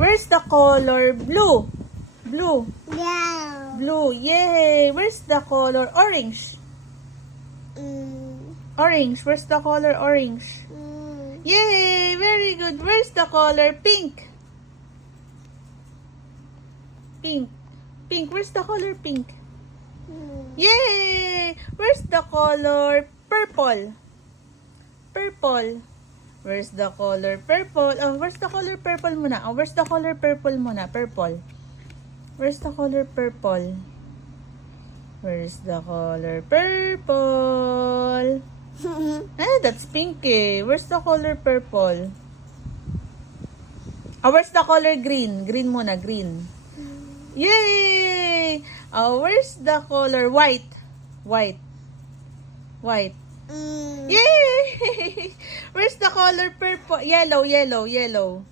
Where's the color blue? Blue. Yeah. Blue. Yay! Where's the color orange? Orange. Where's the color orange? Yay! Very good. Where's the color pink? Pink. Pink. Where's the color pink? Yay! Where's the color purple? Purple. Where's the color purple? Oh, where's the color purple muna? Oh, where's the color purple muna? Purple. Where's the color purple? Where's the color purple? That's pink eh. Where's the color purple? Oh, where's the color green? Green muna, green. Yay! Oh, where's the color white? White. White. Yay! Where's the color purple? Yellow, yellow, yellow.